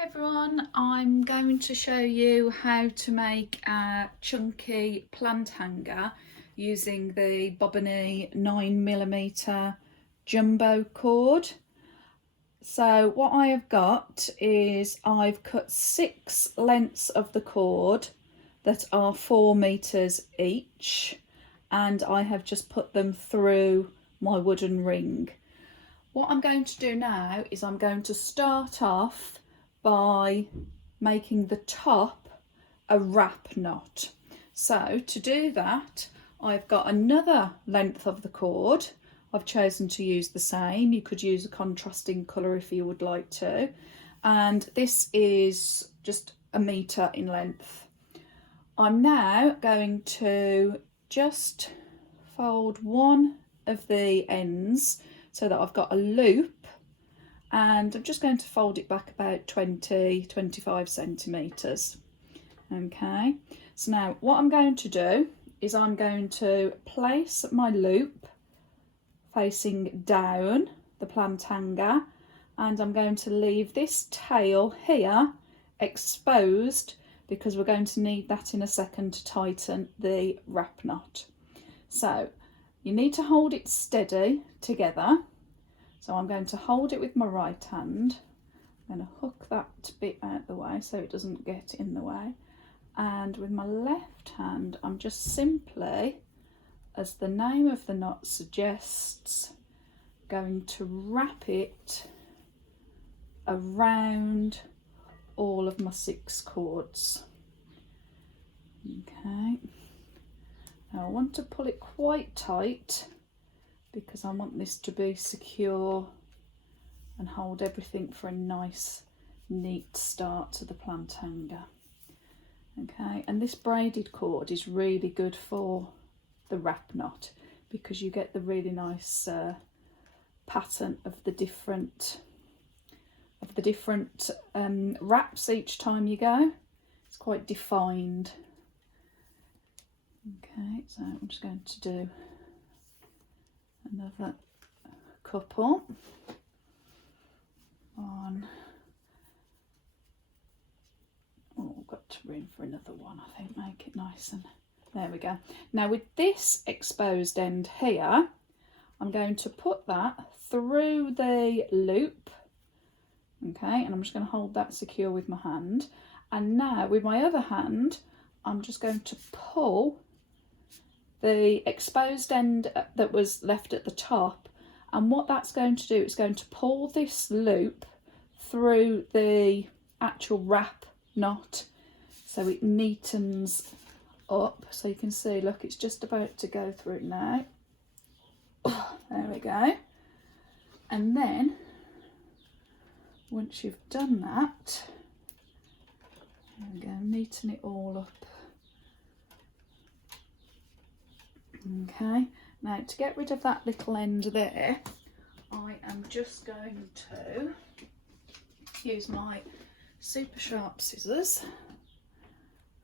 Hi everyone, I'm going to show you how to make a chunky plant hanger using the Bobbiny 9mm jumbo cord. So what I have got is I've cut 6 lengths of the cord that are 4 meters each, and I have just put them through my wooden ring. What I'm going to do now is I'm going to start off by making the top a wrap knot. So to do that, I've got another length of the cord. I've chosen to use the same. You could use a contrasting colour if you would like to. And this is just 1 metre in length. I'm now going to just fold one of the ends so that I've got a loop, and I'm just going to fold it back about 20-25 centimetres. Okay, so now what I'm going to do is I'm going to place my loop facing down the plant hanger, and I'm going to leave this tail here exposed because we're going to need that in a second to tighten the wrap knot. So you need to hold it steady together. So I'm going to hold it with my right hand. I'm going to hook that bit out the way so it doesn't get in the way. And with my left hand, I'm just simply, as the name of the knot suggests, going to wrap it around all of my 6 cords. Okay. Now I want to pull it quite tight because I want this to be secure and hold everything for a nice, neat start to the plant hanger. Okay, and this braided cord is really good for the wrap knot because you get the really nice pattern of the different wraps each time you go. It's quite defined. Okay, so I'm just going to do another couple. One. Oh, I've got room for another one, I think. Make it nice, and there we go. Now with this exposed end here, I'm going to put that through the loop. Okay, and I'm just going to hold that secure with my hand. And now with my other hand, I'm just going to pull the exposed end that was left at the top, and what that's going to do, it's going to pull this loop through the actual wrap knot so it neatens up. So you can see, look, it's just about to go through now. There we go. And then once you've done that, there we go, neaten it all up. Okay, now to get rid of that little end there, I am just going to use my super sharp scissors,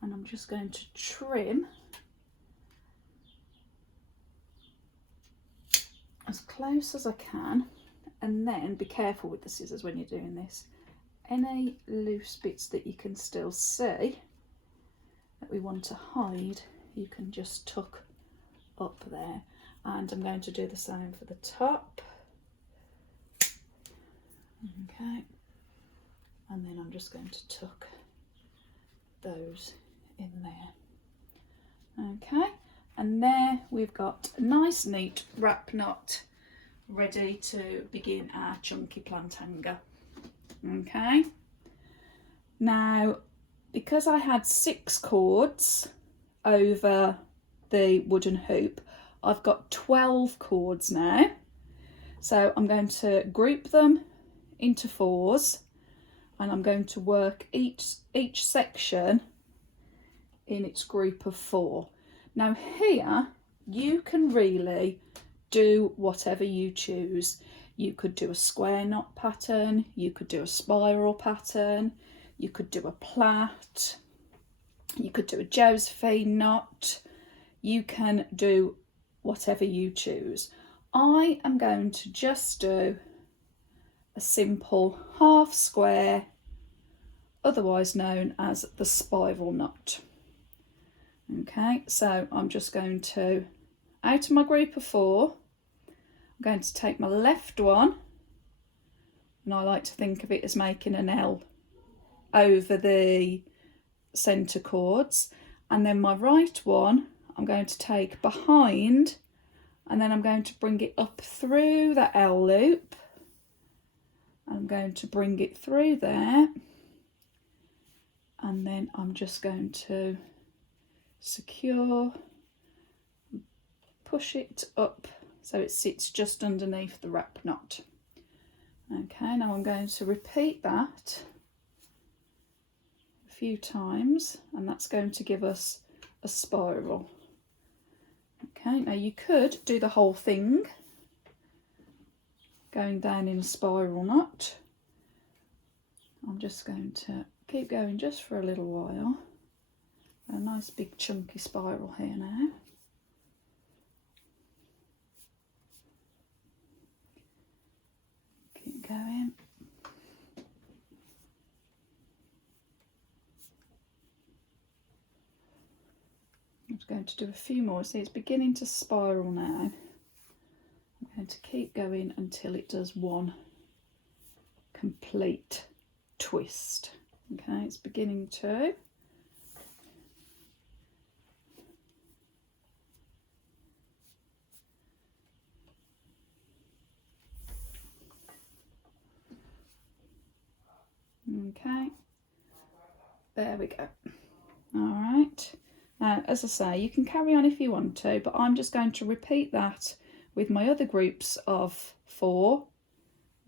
and I'm just going to trim as close as I can, and then be careful with the scissors when you're doing this. Any loose bits that you can still see that we want to hide, you can just tuck up there, and I'm going to do the same for the top. Okay, and then I'm just going to tuck those in there. Okay, and there we've got a nice neat wrap knot ready to begin our chunky plant hanger. Okay, now because I had 6 cords over the wooden hoop, I've got 12 cords now, so I'm going to group them into 4s, and I'm going to work each section in its group of 4. Now here you can really do whatever you choose. You could do a square knot pattern, you could do a spiral pattern, you could do a plait, you could do a Josephine knot. You can do whatever you choose. I am going to just do a simple half square otherwise known as the spiral knot. Okay, so I'm just going to, out of my group of 4, I'm going to take my left one, and I like to think of it as making an L over the centre cords, and then my right one I'm going to take behind, and then I'm going to bring it up through that L loop. I'm going to bring it through there, and then I'm just going to secure, push it up so it sits just underneath the wrap knot. Okay, now I'm going to repeat that a few times, and that's going to give us a spiral. Okay, now you could do the whole thing going down in a spiral knot. I'm just going to keep going just for a little while. A nice big chunky spiral here now. Keep going. I'm just going to do a few more. See, it's beginning to spiral now. I'm going to keep going until it does one complete twist. Okay, it's beginning to. Okay, there we go. All right, now as I say, you can carry on if you want to, but I'm just going to repeat that with my other groups of 4.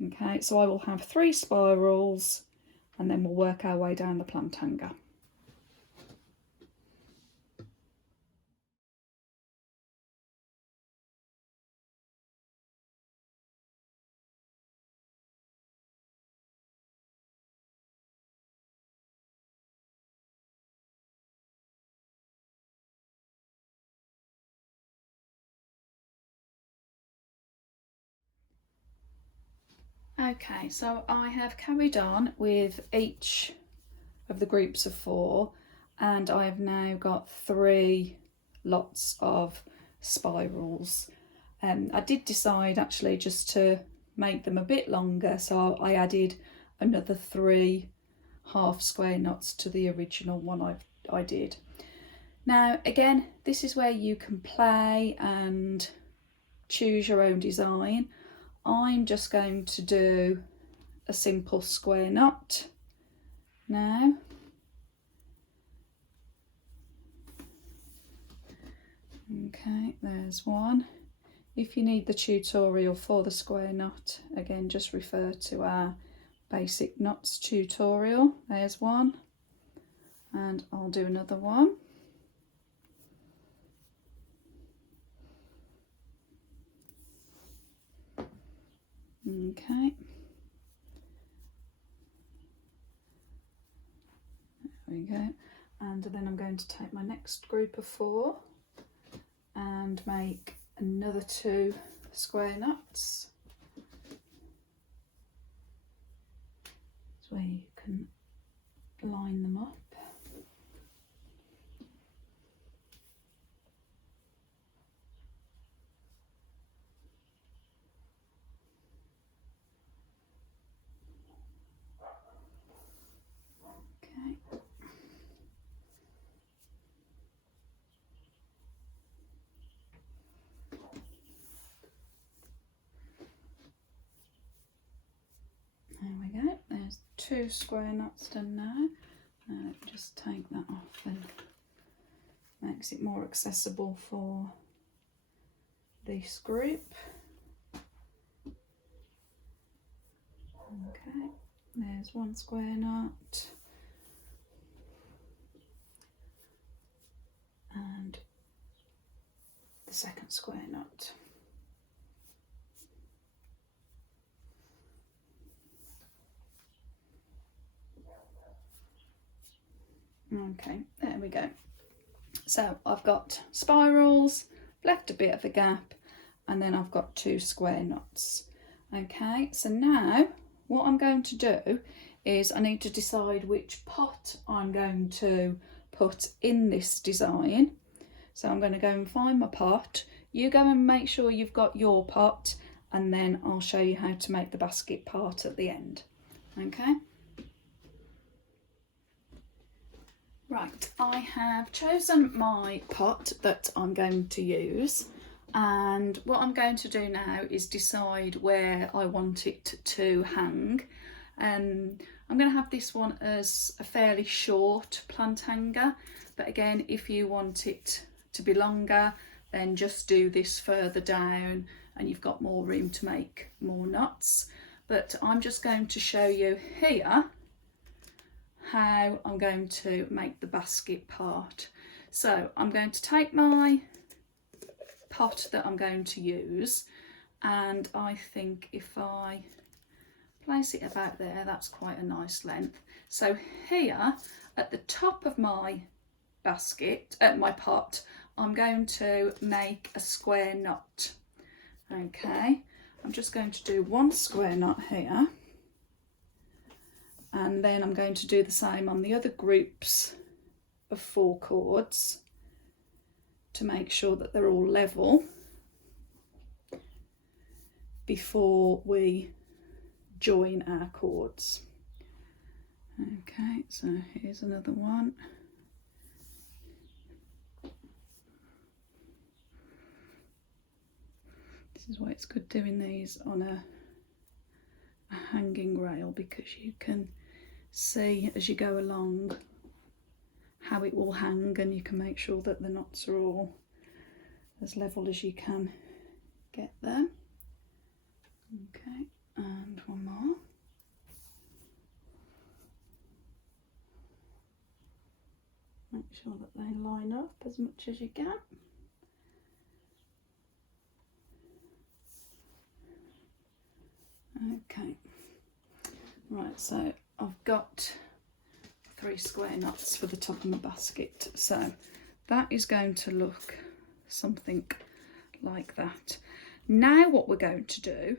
Okay, so I will have 3 spirals, and then we'll work our way down the plant hanger. Okay, so I have carried on with each of the groups of 4, and I have now got 3 lots of spirals. I did decide actually just to make them a bit longer, so I added another 3 half square knots to the original one I did. Now again, this is where you can play and choose your own design. I'm just going to do a simple square knot now. Okay, there's one. If you need the tutorial for the square knot, again, just refer to our basic knots tutorial. There's one, and I'll do another one. Okay, there we go, and then I'm going to take my next group of 4 and make another 2 square knots. That's where you can line them up. There we go, there's 2 square knots done now. Just take that off, and makes it more accessible for this group. Okay, there's 1 square knot, and the second square knot. Okay, there we go. So I've got spirals, left a bit of a gap, and then I've got 2 square knots. Okay, so now what I'm going to do is I need to decide which pot I'm going to put in this design. So I'm going to go and find my pot. You go and make sure you've got your pot, and then I'll show you how to make the basket part at the end. Okay. Right, I have chosen my pot that I'm going to use, and what I'm going to do now is decide where I want it to hang. I'm going to have this one as a fairly short plant hanger, but again, if you want it to be longer, then just do this further down and you've got more room to make more knots. But I'm just going to show you here how I'm going to make the basket part. So I'm going to take my pot that I'm going to use, and I think if I place it about there, that's quite a nice length. So here at the top of my basket, my pot, I'm going to make a square knot. Okay, I'm just going to do one square knot here, and then I'm going to do the same on the other groups of 4 cords to make sure that they're all level before we join our cords. Okay, so here's another one. This is why it's good doing these on a hanging rail, because you can see as you go along how it will hang, and you can make sure that the knots are all as level as you can get them. Okay, and one more. Make sure that they line up as much as you can. Okay, right, so I've got 3 square knots for the top of my basket, so that is going to look something like that. Now what we're going to do,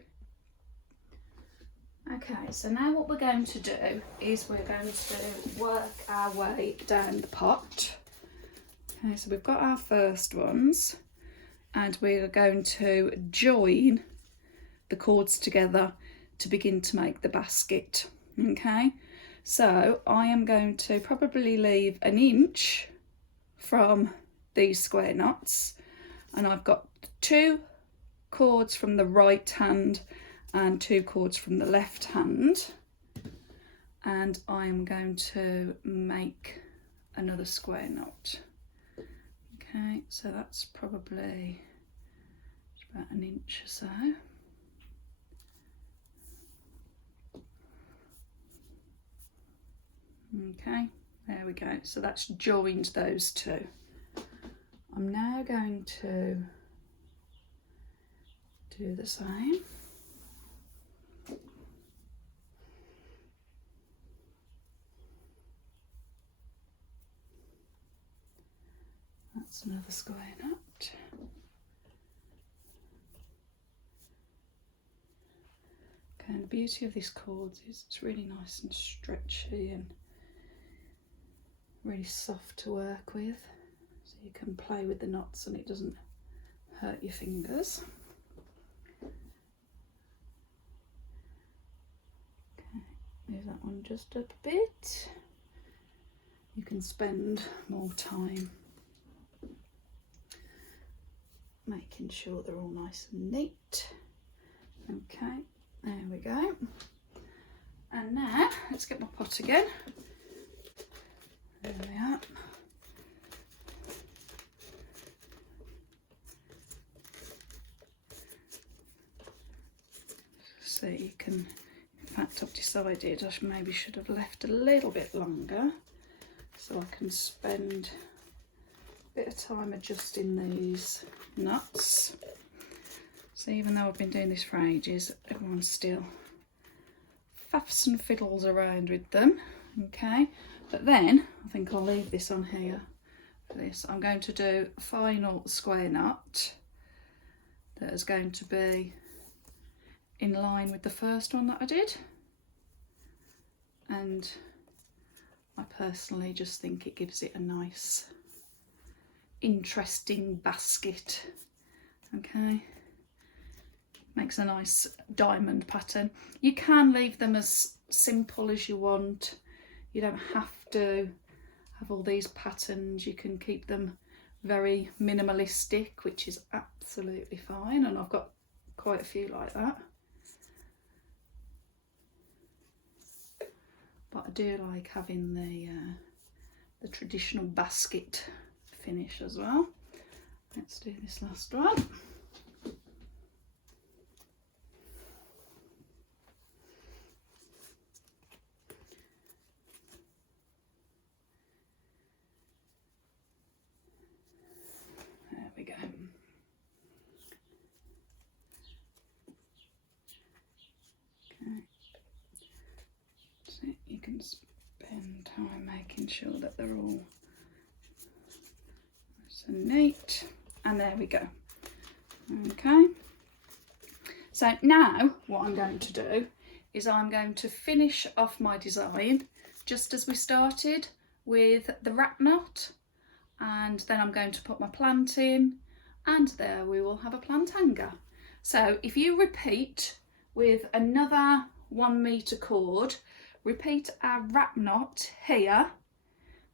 okay, so now what we're going to do is we're going to work our way down the pot. Okay, so we've got our first ones, and we're going to join the cords together to begin to make the basket. Okay, so I am going to probably leave 1 inch from these square knots, and I've got 2 cords from the right hand and 2 cords from the left hand, and I'm going to make another square knot. Okay, so that's probably about 1 inch or so. Okay, there we go. So that's joined those 2. I'm now going to do the same. That's another square knot. Okay, and the beauty of this cord is it's really nice and stretchy and really soft to work with, so you can play with the knots and it doesn't hurt your fingers. Okay, move that one just up a bit. You can spend more time making sure they're all nice and neat. Okay, there we go. And now let's get my pot again. There we are. So you can, in fact I've decided I maybe should have left a little bit longer so I can spend a bit of time adjusting these nuts. So even though I've been doing this for ages, everyone still faffs and fiddles around with them. Okay, but then I think I'll leave this on here for this. I'm going to do a final square knot that is going to be in line with the first one that I did, and I personally just think it gives it a nice interesting basket. Okay, makes a nice diamond pattern. You can leave them as simple as you want. You don't have to have all these patterns. You can keep them very minimalistic, which is absolutely fine, and I've got quite a few like that. But I do like having the traditional basket finish as well. Let's do this last one. There we go. Okay. So you can spend time making sure that they're all so neat, and there we go. Okay, so now what I'm going to do is I'm going to finish off my design just as we started with the wrap knot, and then I'm going to put my plant in, and there we will have a plant hanger. So if you repeat with another 1 meter cord, repeat our wrap knot here.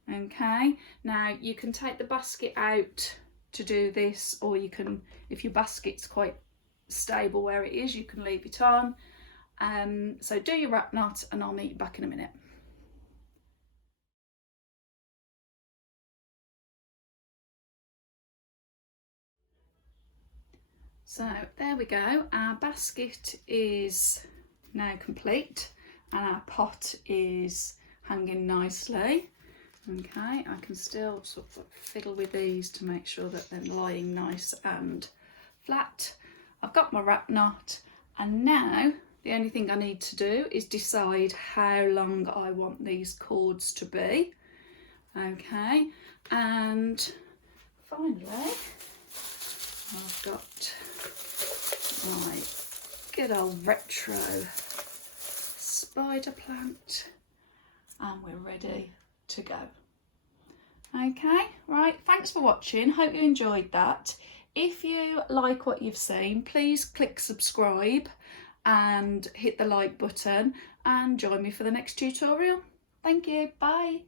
Okay, now you can take the basket out to do this, or you can, if your basket's quite stable where it is, you can leave it on. So do your wrap knot and I'll meet you back in a minute. So there we go, our basket is now complete and our pot is hanging nicely. Okay, I can still sort of fiddle with these to make sure that they're lying nice and flat. I've got my wrap knot, and now the only thing I need to do is decide how long I want these cords to be. Okay, and finally I've got my good old retro spider plant, and we're ready to go. Okay, right, thanks for watching, hope you enjoyed that. If you like what you've seen, please click subscribe and hit the like button and join me for the next tutorial. Thank you, bye.